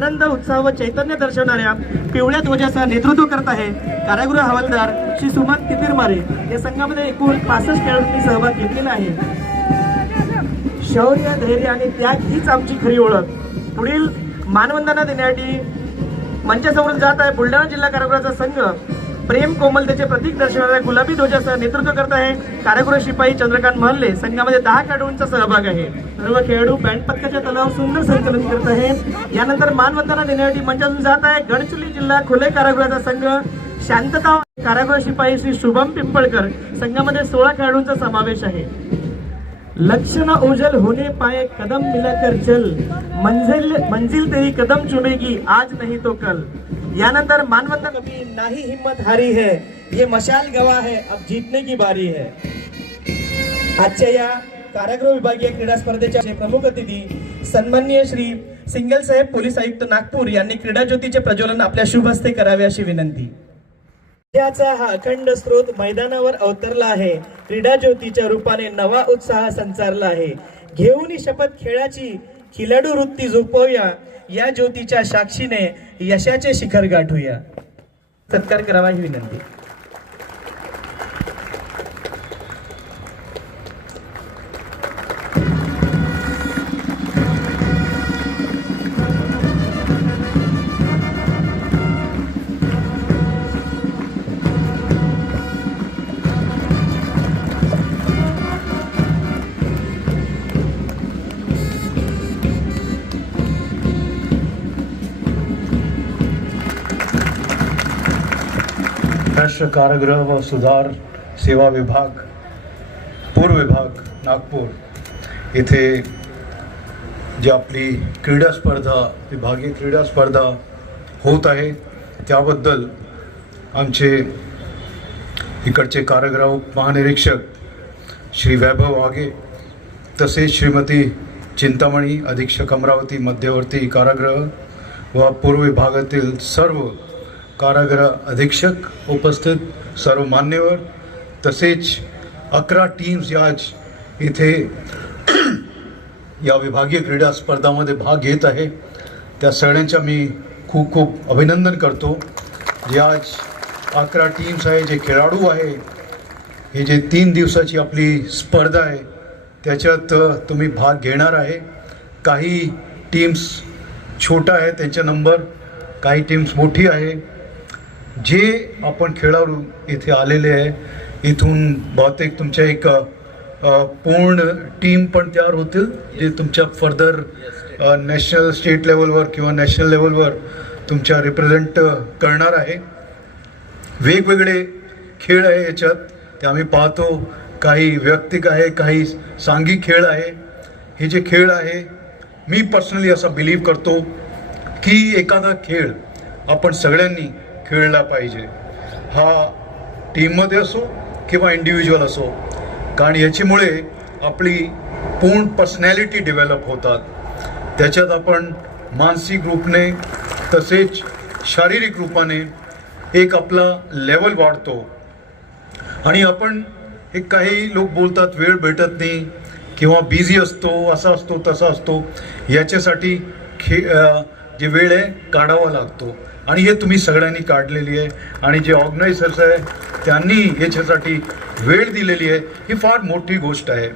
आनंद उत्साह व चैतन्य दर्शवणाऱ्या पिवळ्या ध्वजाचं नेतृत्व करत आहे कारागृह हवालदार श्री सुमन तितीरमारे। या संघामध्ये एकूण 65 खेळाडूंनी सहभाग घेतलेला आहे। शौर्य, धैर्य आणि त्याग हीच आमची खरी ओळख। पुढील मानवंदना देण्यासाठी मंचासमोर जात आहे बुलढाणा जिल्हा कारागृहाचा संघ। प्रेम कोमलतेचे प्रतीक दर्शवणाऱ्या गुलाबी ध्वजासह नेतृत्व करत आहे कारागृह शिपाई चंद्रकांत महल्ले। संघामध्ये 10 खेळाडूंचा सहभाग आहे। सर्व खेळाडू बँड पथकाच्या तलावर सुंदर संचलन करत आहे। यानंतर मानवंदना देण्यासाठी मंचातून जात आहे गडचिरोली जिल्हा खुले कारागृहाचा संघ। शांतता कारागृह शिपाई श्री शुभम पिंपळकर। संघामध्ये 16 खेळाडूंचा समावेश आहे। लक्ष्य न ओझल होने पाए कदम मिलाकर चल, मंजिल तेरी कदम चुमेगी आज नहीं तो कल। यानंतर मानवंदना कभी नाही हिम्मत हारी है, ये मशाल गवाह है, अब जीतने की बारी है। आजच्या या कारागृह विभागीय क्रीडा स्पर्धेचे प्रमुख अतिथी सन्माननीय श्री सिंगल साहेब पोलीस आयुक्त नागपूर यांनी क्रीडा ज्योतीचे प्रज्वलन आपल्या शुभ हस्ते करावे अशी विनंती। त्याचा हा अखंड स्रोत मैदानावर अवतरला आहे। क्रीडा ज्योतीच्या रूपाने नवा उत्साह संचारला आहे। घेऊन शपथ खेळाची खिलाडू वृत्ती झोपवूया, या ज्योतीच्या साक्षीने यशाचे शिखर गाठूया। सत्कार करावा ही विनंती। राष्ट्र कारागृह व सुधार सेवा विभाग पूर्व विभाग नागपूर येथे जी आपली क्रीडा स्पर्धा विभागीय क्रीडा स्पर्धा होत आहे त्याबद्दल आमचे इकडचे कारागृह महानिरीक्षक श्री वैभव वाघे तसेच श्रीमती चिंतामणी अधीक्षक अमरावती मध्यवर्ती कारागृह व पूर्व विभागातील सर्व कारागृह अधीक्षक उपस्थित सर्व मान्यवर तसेच 11 टीम्स आज इथे या विभागीय क्रीडा स्पर्धामध्ये भाग घेत आहे त्या सगळ्यांचा मी खूप खूप अभिनंदन करतो। जे आज 11 टीम्स आहे जे खेळाडू आहे हे जे 3 दिवसाची आपली स्पर्धा आहे त्याच्यात तुम्ही भाग घेणार आहे। काही टीम्स छोटा आहे त्यांचा नंबर, काही टीम्स मोठी आहे। जे आपण खेळाडू इथे आलेले आहे इथून बहुतेक तुमच्या एक पूर्ण टीम पण तयार होतील जे तुमच्या फर्दर नॅशनल स्टेट लेवलवर किंवा नॅशनल लेवलवर तुमच्या रिप्रेझेंट करणार आहे। वेगवेगळे खेळ आहे याच्यात ते आम्ही पाहतो, काही वैयक्तिक आहे, काही सांघिक खेळ आहे। हे जे खेळ आहे मी पर्सनली असा बिलीव्ह करतो की एखादा खेळ आपण सगळ्यांनी खेळला पाहिजे, हा टीममध्ये असो किंवा इंडिव्हिज्युअल असो, कारण याच्यामुळे आपली पूर्ण पर्सनॅलिटी डेव्हलप होतात। त्याच्यात आपण मानसिक रूपाने तसेच शारीरिक रूपाने एक आपला लेवल वाढतो। आणि आपण एक काही लोक बोलतात वेळ भेटत नाही किंवा बिझी असतो, असा असतो तसा असतो, याच्यासाठी जे वेळ आहे काढावा लागतो आणि हे तुम्ही सगळ्यांनी काढलेली आहे आणि जे ऑर्गनायझर्स आहे त्यांनी याच्यासाठी वेळ दिलेली आहे, ही फार मोठी गोष्ट आहे।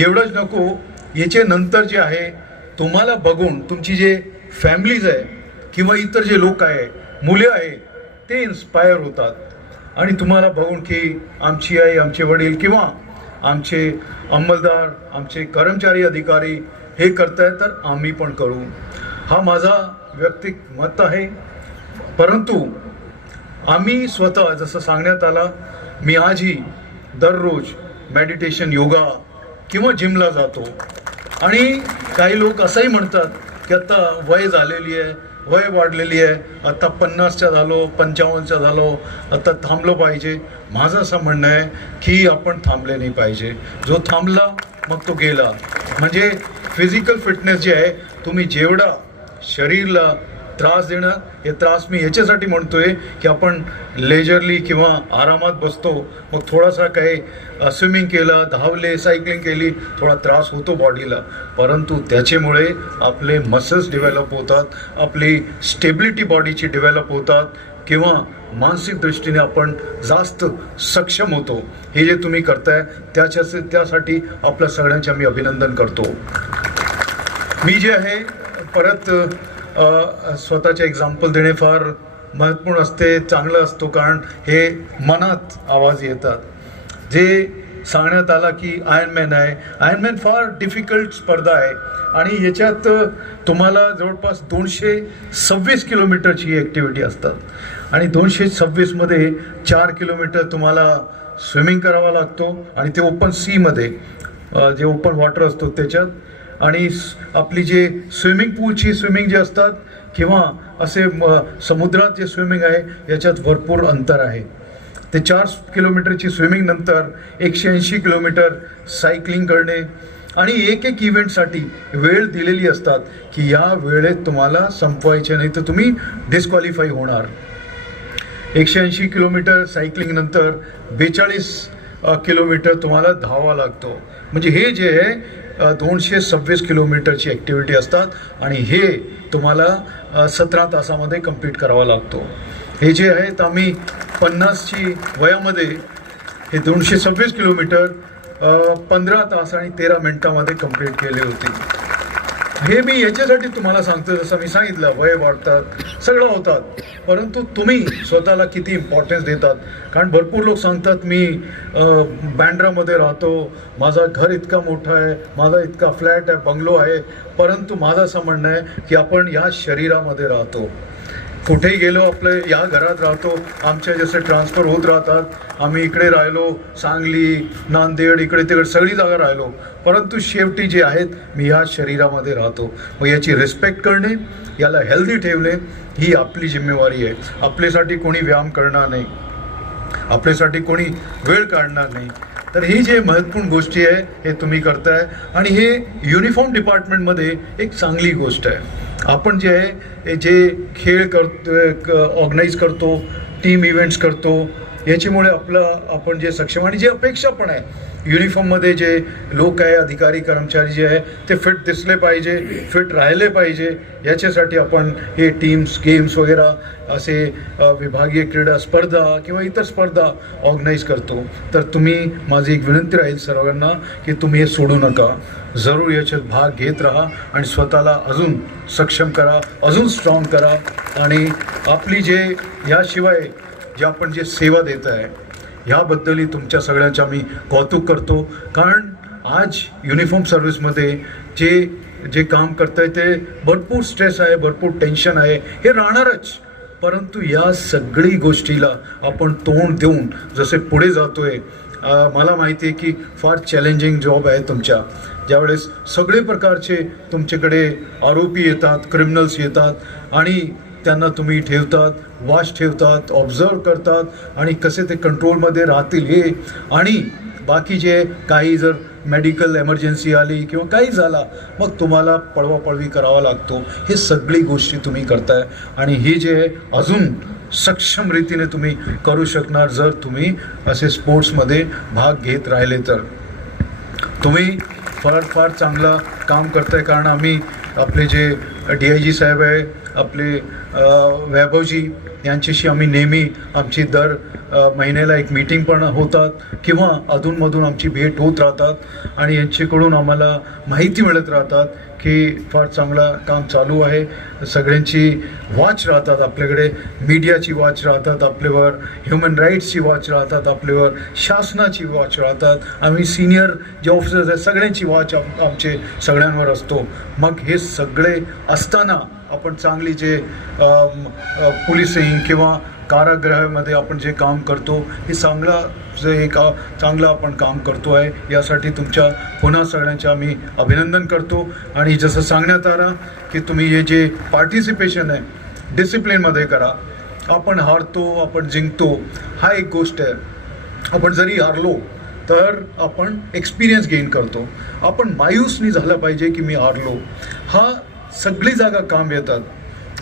एवढंच नको, याचे नंतर जे आहे तुम्हाला बघून तुमची जे फॅमिलीज आहे किंवा इतर जे लोक आहे मुले आहे ते इन्स्पायर होतात आणि तुम्हाला बघून की आमची आई, आमचे वडील किंवा आमचे अंमलदार, आमचे कर्मचारी अधिकारी हे करतायत तर आम्ही पण करू, हा माझा वैयक्तिक मत आहे। परंतु आम्ही स्वतः जसं सांगण्यात आलं, मी आजही दररोज मेडिटेशन, योगा किंवा जिमला जातो आणि काही लोक असंही म्हणतात की आता वय झालेली आहे, वय वाढलेली आहे, आता 50च्या झालो, 55च्या झालो, आता थांबलो पाहिजे। माझं असं म्हणणं आहे की आपण थांबले नाही पाहिजे, जो थांबला मग तो गेला। म्हणजे फिजिकल फिटनेस जे आहे तुम्ही जेवढा शरीरला त्रास देणं, हे त्रास मी याच्यासाठी म्हणतोय की आपण लेजरली किंवा आरामात बसतो, मग थोडासा काही स्विमिंग केलं, धावले, सायकलिंग केली, थोडा त्रास होतो बॉडीला, परंतु त्याच्यामुळे आपले मसल्स डेव्हलप होतात, आपली स्टेबिलिटी बॉडीची डेव्हलप होतात किंवा मानसिक दृष्टीने आपण जास्त सक्षम होतो. हे जे तुम्ही करताय त्यासाठी आपल्या सगळ्यांचे आम्ही अभिनंदन करतो. मी जे आहे परत स्वतःचे एक्झाम्पल देणे फार महत्त्वपूर्ण असते, चांगलं असतो, कारण हे मनात आवाज येतात. जे सांगण्यात आला की आयर्नमॅन आहे, आयर्नमॅन फार डिफिकल्ट स्पर्धा आहे आणि याच्यात तुम्हाला जवळपास 226 किलोमीटरची ॲक्टिव्हिटी असतात आणि 226मध्ये 4 किलोमीटर तुम्हाला स्विमिंग करावा लागतो आणि ते ओपन सीमध्ये, जे ओपन वॉटर असतो त्याच्यात, आणि आपली जे स्विमिंग पूलची स्विमिंग जे असतात किंवा असे समुद्रात जे स्विमिंग आहे याच्यात भरपूर अंतर आहे. ते 4 किलोमीटरची स्विमिंग नंतर 180 किलोमीटर सायकलिंग करणे आणि एक इव्हेंटसाठी वेळ दिलेली असतात की या वेळेत तुम्हाला संपवायचे, नाही तर तुम्ही डिस्क्वालिफाय होणार. 180 किलोमीटर सायकलिंग नंतर 42 किलोमीटर तुम्हाला धावावा लागतो. म्हणजे हे जे आहे 226 किलोमीटरची ॲक्टिव्हिटी असतात आणि हे तुम्हाला 17 तासामध्ये कंप्लीट करावा लागतो. हे जे आहेत आम्ही 50ची वयामध्ये हे 226 किलोमीटर 15 तास आणि 13 मिनिटामध्ये कंप्लीट केले होते. हे मी याच्यासाठी तुम्हाला सांगतो, जसं मी सांगितलं वय वाढतात, सगळं होतात, परंतु तुम्ही स्वतःला किती इम्पॉर्टन्स देतात. कारण भरपूर लोक सांगतात मी बँड्रामध्ये राहतो, माझा घर इतका मोठा आहे, माझा इतका फ्लॅट आहे, बंगलो आहे, परंतु माझं असं म्हणणं आहे की आपण या शरीरामध्ये राहतो. कुठेही गेलो आपलं या घरात राहतो, आमच्या जसे ट्रान्सफर होत राहतात, आम्ही इकडे राहिलो, सांगली, नांदेड, इकडे तिकडे सगळी जागा राहिलो, परंतु शेवटी जे आहेत मी ह्या शरीरामध्ये राहतो. मग याची रिस्पेक्ट करणे, याला हेल्दी ठेवणे ही आपली जिम्मेवारी आहे. आपल्यासाठी कोणी व्यायाम करणार नाही, आपल्यासाठी कोणी वेळ काढणार नाही. तर ही जे महत्त्वपूर्ण गोष्टी आहे हे तुम्ही करताय आणि हे युनिफॉर्म डिपार्टमेंटमध्ये एक चांगली गोष्ट आहे. आपण जे आहे जे खेळ करतो, ऑर्गनाईज करतो, टीम इव्हेंट्स करतो, याच्यामुळे आपण जे सक्षम आणि जे अपेक्षा पण आहे युनिफॉर्ममध्ये जे लोक आहे, अधिकारी कर्मचारी जे आहे ते फिट दिसले पाहिजे, फिट राहिले पाहिजे, याच्यासाठी आपण हे टीम्स, गेम्स वगैरे असे विभागीय क्रीडा स्पर्धा किंवा इतर स्पर्धा ऑर्गनाईज करतो. तर तुम्ही, माझी एक विनंती राहील सर्वांना की तुम्ही हे सोडू नका, जरूर याच्यात भाग घेत राहा आणि स्वतःला अजून सक्षम करा, अजून स्ट्रॉंग करा. आणि आपली जे याशिवाय जे आपण जे सेवा देत आहे ह्याबद्दलही तुमच्या सगळ्यांचे आम्ही कौतुक करतो. कारण आज युनिफॉर्म सर्व्हिसमध्ये जे काम करत आहे ते भरपूर स्ट्रेस आहे, भरपूर टेन्शन आहे, हे राहणारच, परंतु या सगळी गोष्टीला आपण तोंड देऊन जसे पुढे जातोय, मला माहिती आहे की फार चॅलेंजिंग जॉब आहे तुमच्या. ज्यावेळेस सगळे प्रकारचे तुमच्याकडे आरोपी येतात, क्रिमिनल्स येतात आणि त्यांना तुम्ही ठेवतात, वॉच ठेवतात, ऑब्झर्व करतात आणि कसे ते कंट्रोलमध्ये राहतील हे, आणि बाकी जे काही जर मेडिकल एमर्जन्सी आली किंवा काही झाला मग तुम्हाला पळवापळवी करावा लागतो. हे सगळी गोष्टी तुम्ही करताय आणि हे जे आहे अजून सक्षम रीतीने तुम्ही करू शकणार जर तुम्ही असे स्पोर्ट्समध्ये भाग घेत राहिले तर. तुम्ही फार चांगलं काम करताय. कारण आम्ही आपले जे DIG साहेब आहे, आपले वैभवजी यांच्याशी आम्ही नेहमी आमची दर महिन्याला एक मीटिंग पण होतात किंवा अधूनमधून आमची भेट होत राहतात आणि यांच्याकडून आम्हाला माहिती मिळत राहतात की फार चांगलं काम चालू आहे. सगळ्यांची वॉच राहतात आपल्याकडे, मीडियाची वॉच राहतात आपल्यावर, ह्युमन राईट्सची वॉच राहतात आपल्यावर, शासनाची वॉच राहतात, आम्ही सिनियर जे ऑफिसर्स आहेत सगळ्यांची वॉच आमचे सगळ्यांवर असतो. मग हे सगळे असताना आपण चांगली जे पोलिसिंग किंवा कारागृहामध्ये आपण जे काम करतो हे चांगलं आपण काम करतो आहे. यासाठी तुमच्या पुन्हा सगळ्यांचे आम्ही अभिनंदन करतो. आणि जसं सांगण्यात आलं की तुम्ही हे जे पार्टिसिपेशन आहे डिसिप्लिनमध्ये करा. आपण हारतो, आपण जिंकतो, हा एक गोष्ट आहे. आपण जरी हारलो तर आपण एक्सपिरियन्स गेन करतो. आपण मायूस नाही झालं पाहिजे की मी हारलो. हा सगळी जागा काम येतात.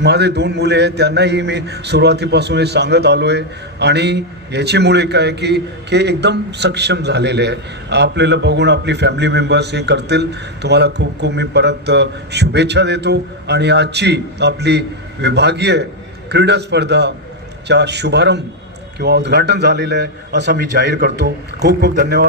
माझे 2 मुले आहेत, त्यांनाही मी सुरुवातीपासून हे सांगत आलो आहे आणि याच्यामुळे काय की एकदम सक्षम झालेले आहे. आपल्याला बघून आपली फॅमिली मेंबर्स हे करतील. तुम्हाला खूप खूप मी परत शुभेच्छा देतो आणि आजची आपली विभागीय क्रीडा स्पर्धाचा शुभारंभ किंवा उद्घाटन झालेलं आहे असं मी जाहीर करतो. खूप खूप धन्यवाद.